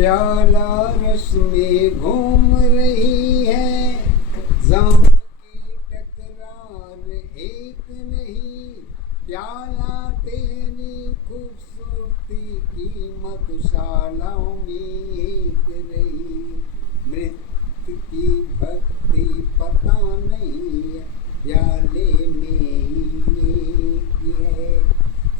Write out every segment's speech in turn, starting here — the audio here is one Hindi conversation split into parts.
प्याला रस में घूम रही है, जाम की टकरार एक नहीं। प्याला तेरी खूबसूरती की मधुशालाओं में एक रही। मृत्यु की भक्ति पता नहीं है, प्याले में ही है।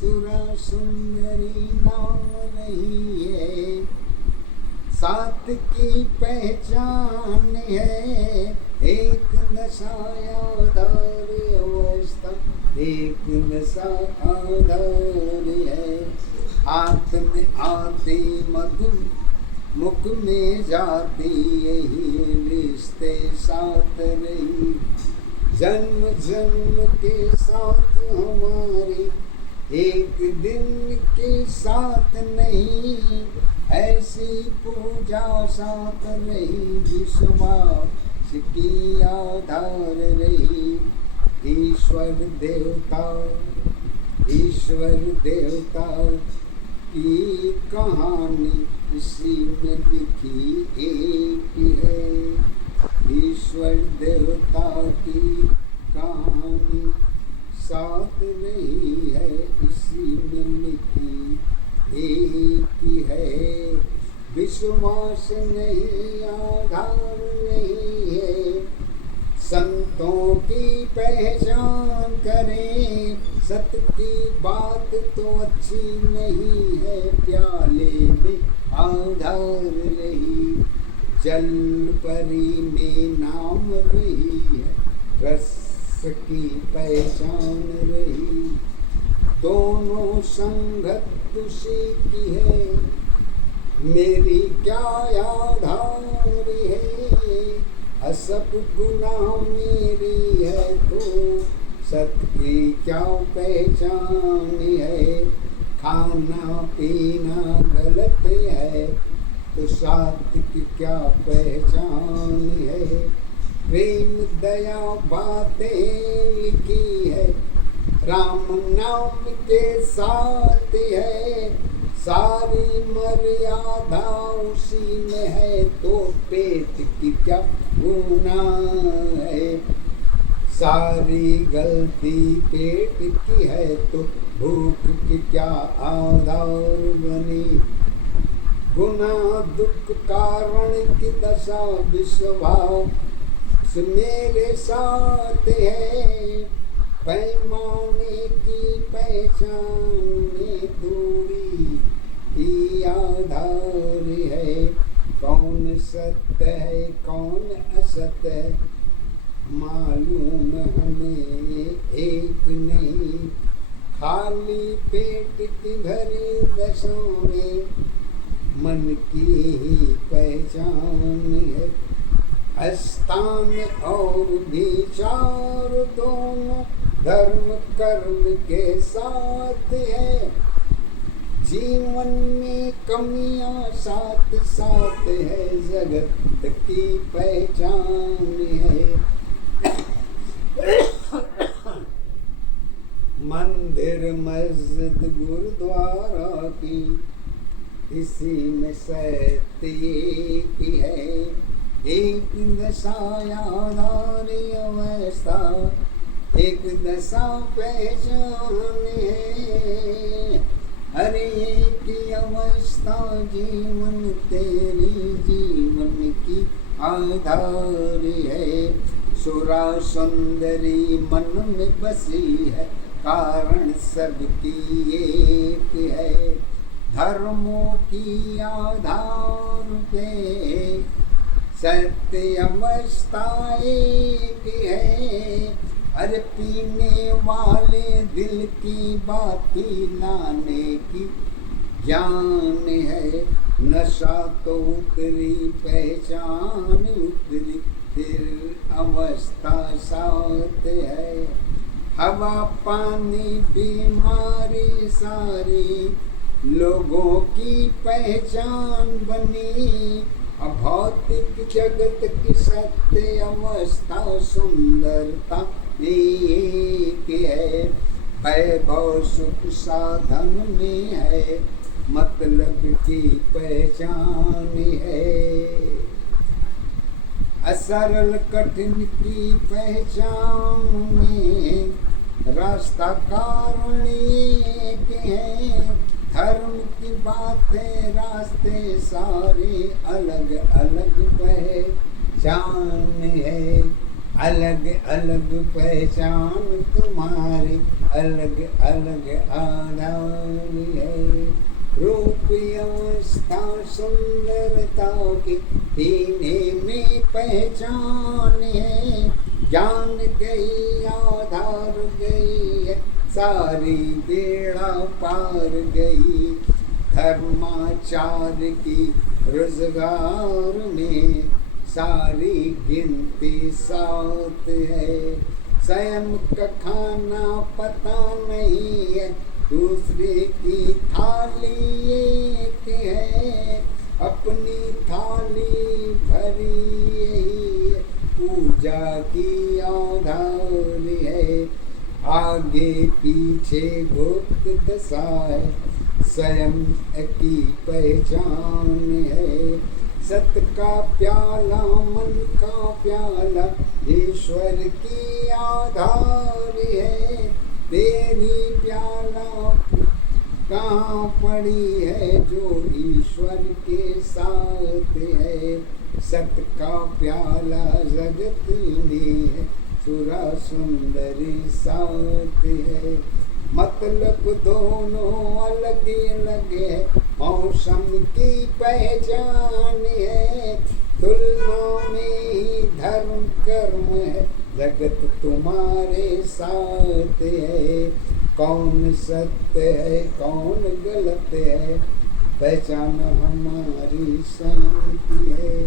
सुरा सुंदरी नाम रही है, साथ की पहचान है। एक नशा आधार अवस्था, एक नशा आधार है। हाथ में आती मधु, मुख में जाती, यही रिश्ते साथ रही। जन्म जन्म के साथ हमारी, एक दिन के साथ नहीं। ऐसी पूजा साथ रही, विश्वास की आधार रही। ईश्वर देवता की कहानी इसी में लिखी एक है। ईश्वर देवता की कहानी साथ रही है, इसी में लिखी एक है। विश्वास नहीं आधार नहीं है, संतों की पहचान करें। सत्य की बात तो अच्छी नहीं है, प्याले में आधार रही। जल परी में नाम रही है, रस की पहचान रही। दोनों संगत उसी की है, मेरी क्या आधार है। असब गुनाह मेरी है तो सत्य की क्या पहचान है। खाना पीना गलत है तो सात्विक की क्या पहचान है। प्रेम दया बातें लिखी है, राम नाम के साथ है। सारी मर्यादा उसी में है तो पेट की क्या गुनाह है। सारी गलती पेट की है तो भूख की क्या आधार बनी। गुनाह दुख कारण की दशा, विश्वास मेरे साथ है। पैमाने की पहचान में दूरी की आधार है। कौन सत्य है कौन असत्य है, मालूम हमें एक नहीं। खाली पेट की भरी दशा में मन की ही पहचान है। स्थान और विचार दोनों धर्म कर्म के साथ है। जीवन में कमियां साथ साथ है, जगत की पहचान है। मंदिर मस्जिद गुरुद्वारा की इसी में सत्य एक है। एक दशा आधार अवस्था, एक दशा पहचान है। हर एक अवस्था जीवन तेरी जीवन की आधार है। सुरा सुंदरी मन में बसी है, कारण सबकी एक है। धर्मों की आधार पे सत्य अवस्था एक है। हर पीने वाले दिल की बात लाने की ज्ञान है। नशा तो उतरी पहचान उतरी, फिर अवस्था साथ है। हवा पानी बीमारी सारी लोगों की पहचान बनी। अभौतिक जगत की सत्य अवस्था सुंदरता एक है। वैभव सुख साधन में है, मतलब की पहचान है। असरल कठिन की पहचान में रास्ता कारण एक है। धर्म की बातें रास्ते सारे अलग अलग पहचान है। अलग अलग पहचान तुम्हारी अलग अलग आधार है। रूप अवस्था सुंदरता की पीने में पहचान है। ज्ञान गई आधार गई है सारी बेड़ा पार गई। धर्माचार की रोजगार में सारी गिनती साथ है। स्वयं का खाना पता नहीं है दूसरे की थाली एक है। अपनी थाली भरी यही है पूजा की आधार है। आगे पीछे गुप्त दशा है स्वयं की पहचान है। सत का प्याला मन का प्याला ईश्वर की आधार है। तेरी प्याला कहाँ पड़ी है जो ईश्वर के साथ है। सत का प्याला जगत में है सुरा सुंदरी साथ है। मतलब दोनों अलग अलग है मौसम की पहचान है। तुलना में ही धर्म कर्म है जगत तुम्हारे साथ है। कौन सत्य है कौन गलत है पहचान हमारी स्वयं की है।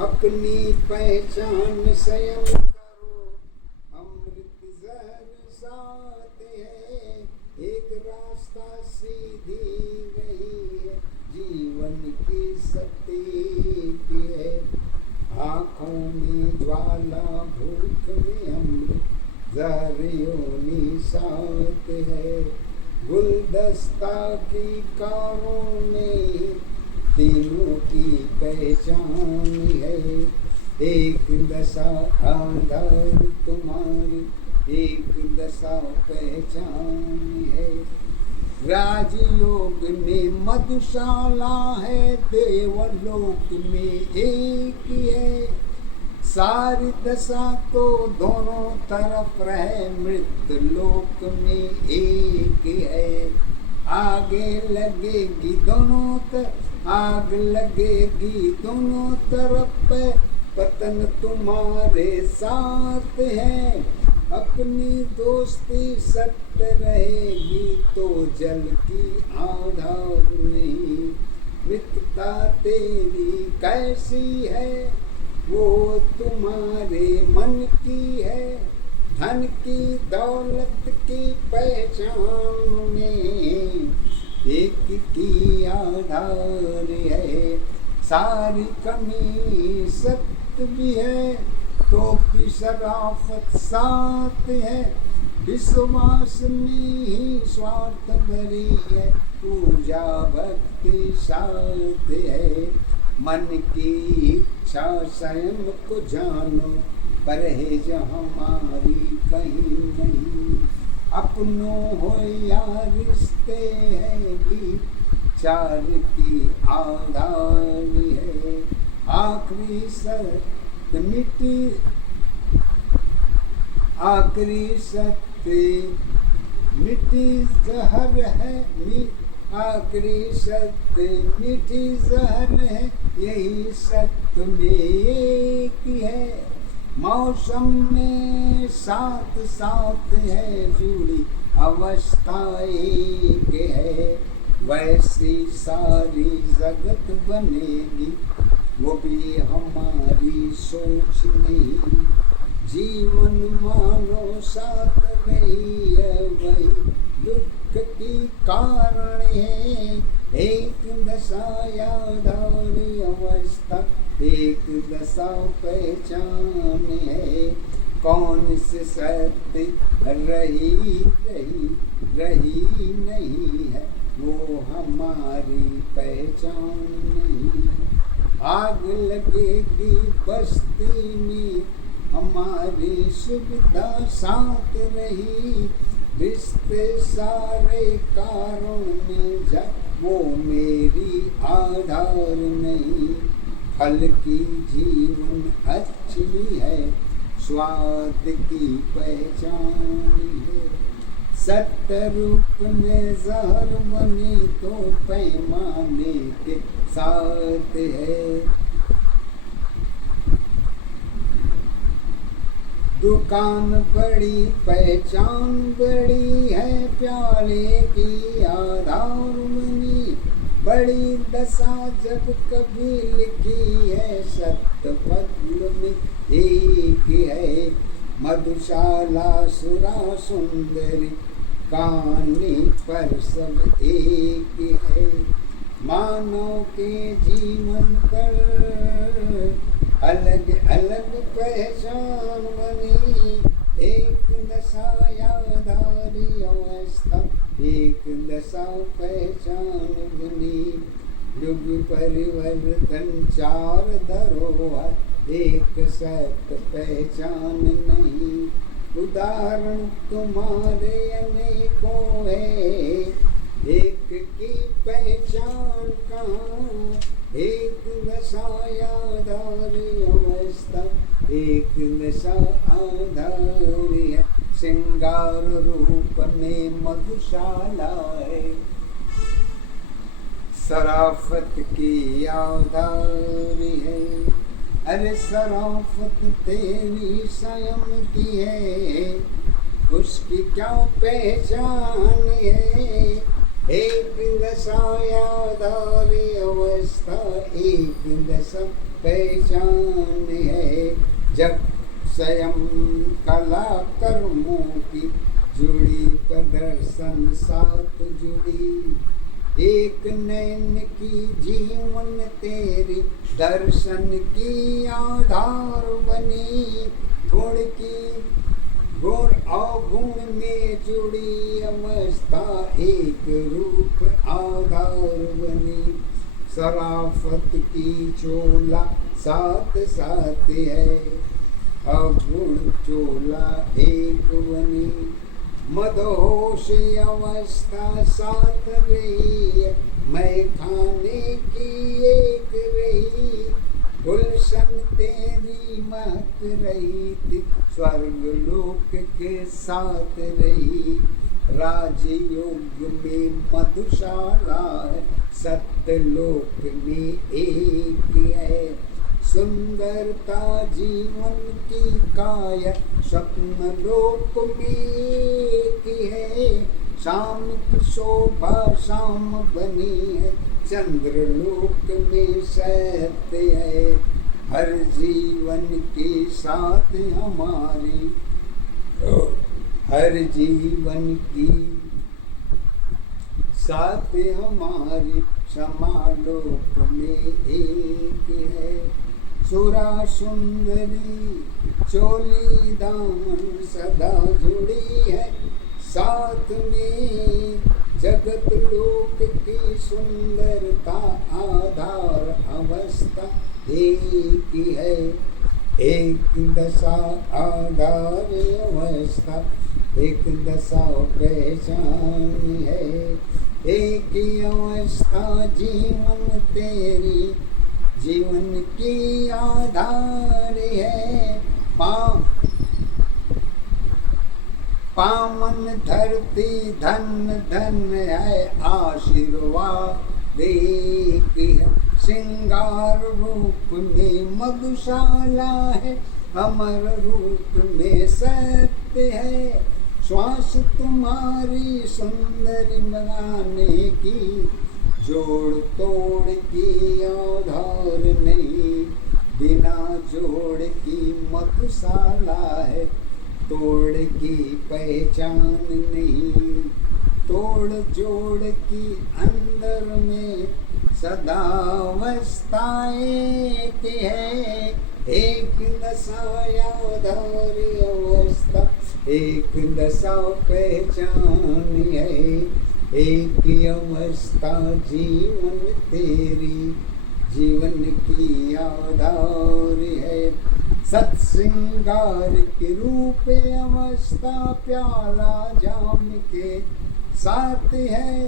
अपनी पहचान स्वयं करो अमृत जहर साथ है। एक रास्ता सीधी रही है जीवन की सत्य की है। आँखों में ज्वाला भूख में अमृत जहर योनि साथ है। गुलदस्ता की कारों में तीनों की पहचान है। एक दशा आधार तुम्हारी एक दशा पहचान है। राजयोग में मधुशाला है देवलोक में एक है। सारी दशा तो दोनों तरफ रहे मृत लोक में एक है। आगे लगेगी दोनों तरफ आग लगेगी दोनों तरफ पतन तुम्हारे साथ है। अपनी दोस्ती सत्य रहेगी तो जल की आधार नहीं। मित्रता तेरी कैसी है वो तुम्हारे मन की है। धन की दौलत की पहचान में एक की आधार है। सारी कमी सत्य भी है तो भी शराफत साथ है। विश्वास में ही स्वार्थ भरी है पूजा भक्ति साथ है। मन की इच्छा स्वयं को जानो परहेज हमारी कहीं नहीं। अपनों हो या रिश्ते हैं विचार की आधार है। आखिरी सत्य मिट्टी आखिरी सत्य मिट्टी जहर है। आखिरी सत्य मीठी जहर है यही सत्य में एक है। मौसम में साथ साथ है जुड़ी अवस्था एक है। वैसी सारी जगत बनेगी वो भी हमारी सोच नहीं। जीवन मानो साथ रही है वही दुख की कारण है। एक दशा यादारी अवस्था एक दशा पहचान है। कौन से सत्य रही नहीं है वो हमारी पहचान नहीं। आग लगेगी बस्ती में, हमारी सुविधा साथ रही। रिश्ते सारे कारण में जा, वो मेरी आधार नहीं। फल की जीवन अच्छी है, स्वाद की पहचान है। सत्य रूप में जहर बनी तो पैमाने के साथ है। दुकान बड़ी पहचान बड़ी है, प्यारे की आधार बनी। बड़ी दशा जब कभी लिखी है, सत्य पद्म में एक है। मधुशाला सुरा सुंदरी, कहानी पर सब एक है। मानव के जीवन पर अलग अलग पहचान बनी। एक दशा यादारी अवस्था, एक दशा पहचान बनी। युग परिवर्तन चार धरोहर, एक सत्य पहचान नहीं। उदाहरण तुम्हारे अनेकों है, एक की पहचान कहाँ। एक दशा यादारी अवस्था, एक दशा आधारी है। श्रृंगार रूप में मधुशाला है, शराफत की आधारी है। अरे शराफत तेरी स्वयं की है, उसकी क्या पहचान है। एक दशा यादारी अवस्था, एक दशा पहचान है। जब स्वयं कला कर्मों की जुड़ी, प्रदर्शन साथ जुड़ी। एक नैन की जीवन तेरी, दर्शन की आधार बनी। गुण की गुण अवगुण में जुड़ी अवस्था, एक रूप आधार बनी। शराफत की चोला साथ साथ है, अवगुण चोला एक बनी। मदहोश अवस्था साथ रही, मैं खाने की एक रही। गुलशन तेरी महक रही थी, स्वर्ग लोक के साथ रही। राजयोग में मधुशाला है, सत्य लोक में एक है। सुंदरता जीवन की काया, स्वप्न लोक में एक है। शाम की शोभा शाम बनी है, चंद्र लोक में सत्य है। हर जीवन के साथ हमारी, हर जीवन की साथ हमारी, समालोक में एक है। सुरा सुंदरी चोली दामन सदा जुड़ी है, साथ में जगत लोक की सुंदरता आधार अवस्था एक है। एक दशा आधार अवस्था, एक दशा पहचान है। एक अवस्था जीवन तेरी, जीवन की आधार है। पावन धरती धन धन है, आशीर्वाद एक है। श्रृंगार रूप में मधुशाला है, अमर रूप में सत्य है। श्वास तुम्हारी सुंदरी बनाने की, जोड़ तोड़ की आधार नहीं। बिना जोड़ की मधुशाला है, तोड़ की पहचान नहीं। तोड़ जोड़ की अंदर में सदावस्था एक है। एक दशा यादारी अवस्था, एक दशा पहचान है। एक ही अवस्था जीवन तेरी, जीवन की आधार है। सत्सिंगार के रूप अवस्था प्याला जाम के साथ है।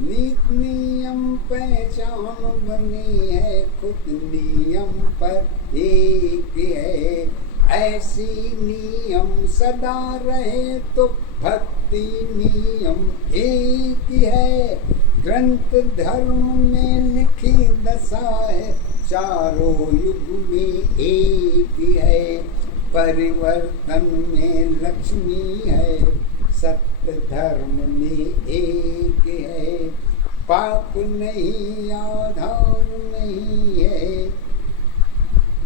नीत नियम पहचान बनी है, खुद नियम पर एक है। ऐसी नियम सदा रहे तो भक्ति नियम एक है। ग्रंथ धर्म में लिखी दशा है, चारों युग में एक है। परिवर्तन में लक्ष्मी है, सत्य धर्म में एक है। पाप नहीं आधार नहीं है,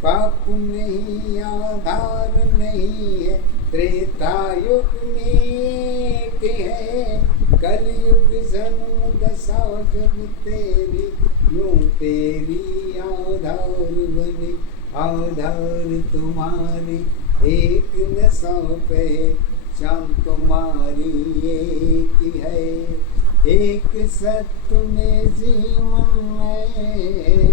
पाप नहीं आधार नहीं है। त्रेता युग में एक है, कलयुग जन्म दशा जब तेरी, यूं तेरी आधार बनी। आधार तुम्हारी एक दशा पे, शाम तुम्हारी एक है। एक सत्य में जीवन है,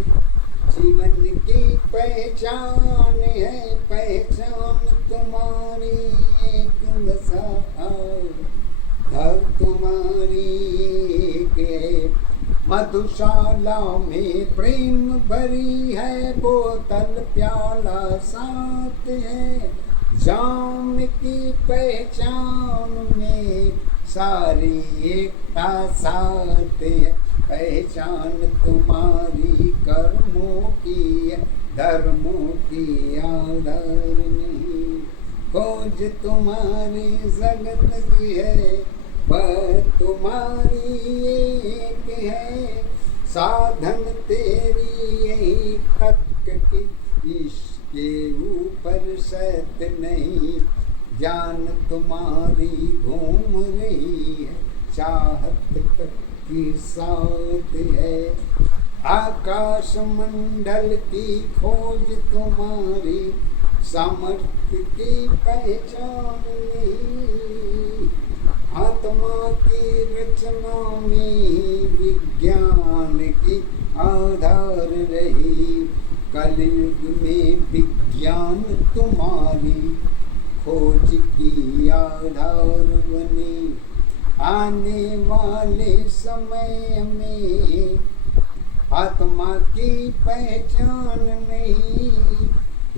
जीवन की पहचान है। पहचान तुम्हारी एक दशा, घर तुम्हारी एक है। मधुशाला में प्रेम भरी है, बोतल प्याला साथ है। जाम की पहचान में सारी एकता साथ है। पहचान तुम्हारी कर्मों की है, धर्मों की आधार नहीं। खोज तुम्हारी जगत की है, वह तुम्हारी एक है। साधन तेरी यही तक की, इसके ऊपर सत्य नहीं। ज्ञान तुम्हारी घूम रही है, चाहत तक की साथ है। आकाश मंडल की खोज तुम्हारी, सामर्थ्य की पहचान नहीं। आत्मा की रचना में विज्ञान की आधार रही। कलयुग में विज्ञान तुम्हारी खोज की आधार बनी। आने वाले समय में आत्मा की पहचान नहीं।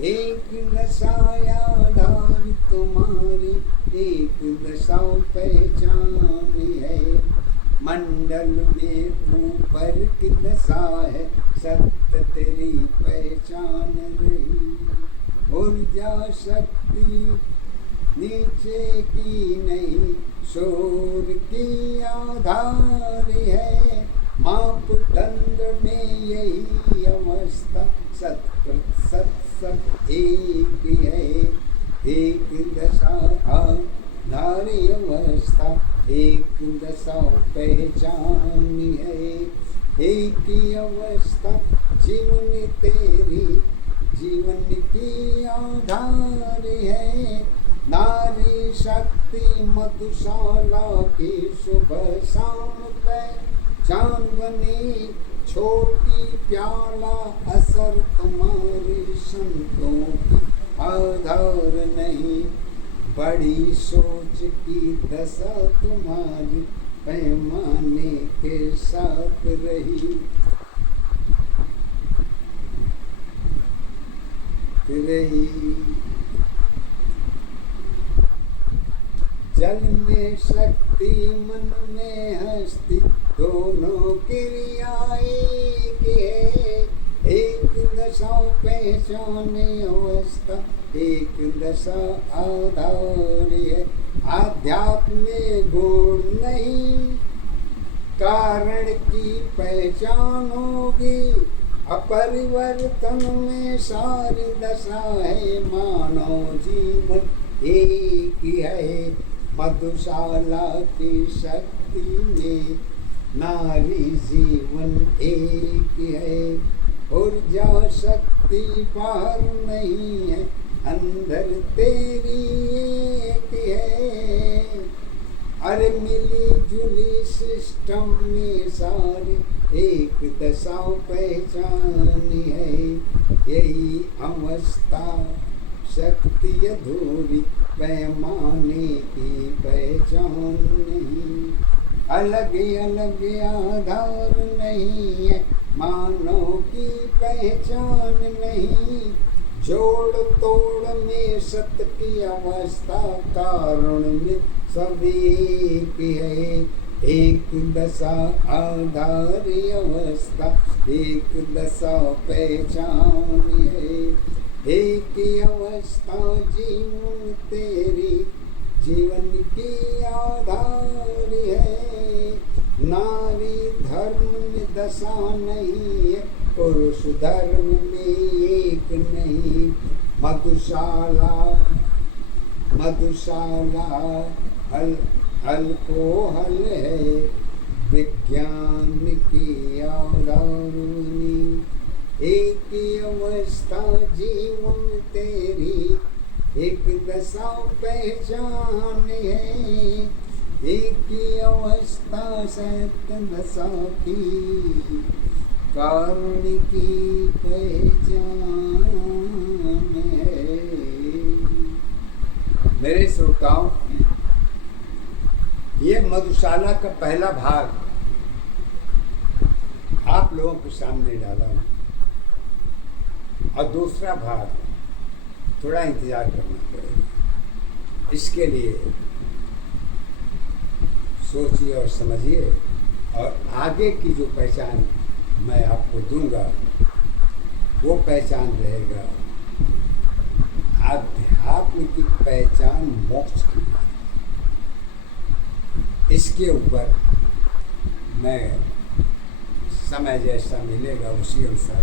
एक दशा आधार तुम्हारी, एक दशा पहचान है। मंडल में ऊपर की दशा है, सत्य तेरी पहचान रही। ऊर्जा शक्ति नीचे की नहीं, शोर की आधार है। मापदंड में यही अवस्था, सत्य सत्सत एक है। एक दशा आधारी अवस्था, एक दशा पहचान है। एक ही अवस्था जीवन तेरी, जीवन की आधार है। नारी शक्ति मधुशाला की सुबह शाम पहचान बनी। छोटी प्याला असर तुम्हारी, संतों की आधार नहीं। बड़ी सोच की दशा तुम्हारी, पैमाने के साथ रही। जल में शक्ति मन में हस्ती, दोनों क्रियाएं है। एक दशा पहचान अवस्था, एक दशा आधार है। आध्यात्म में गुण नहीं, कारण की पहचान होगी। अपरिवर्तन में सारी दशा है। मानव जीवन एक है, मधुशाला की शक्ति में नारी जीवन एक है। ऊर्जा शक्ति बाहर नहीं है, अंदर तेरी एक है। अरे मिली जुली सिस्टम में सारे एक दशा पहचानी है, यही अवस्था शक्ति अधूरी पैमाने की पहचान नहीं। अलग अलग आधार नहीं है, मानव की पहचान नहीं। जोड़ तोड़ में सत्य की अवस्था, कारण में सभी की है एक दशा आधारी अवस्था, एक दशा पहचान है। एक अवस्था जीवन तेरी जीवन की आधार है। नारी धर्म में दशा नहीं है, पुरुष धर्म में एक नहीं। मधुशाला मधुशाला अल्कोहल है, विज्ञान की आधारनी। एक अवस्था जीवन तेरी एक दशा पहचान है, एक अवस्था सत्य दशा की कारण की पहचान है। मेरे श्रोताओं, ये मधुशाला का पहला भाग आप लोगों के सामने डाला हूँ, और दूसरा भाग थोड़ा इंतजार करना पड़ेगा। इसके लिए सोचिए और समझिए, और आगे की जो पहचान मैं आपको दूंगा वो पहचान रहेगा आध्यात्म की पहचान, मोक्ष की। इसके ऊपर मैं समय जैसा मिलेगा उसी अनुसार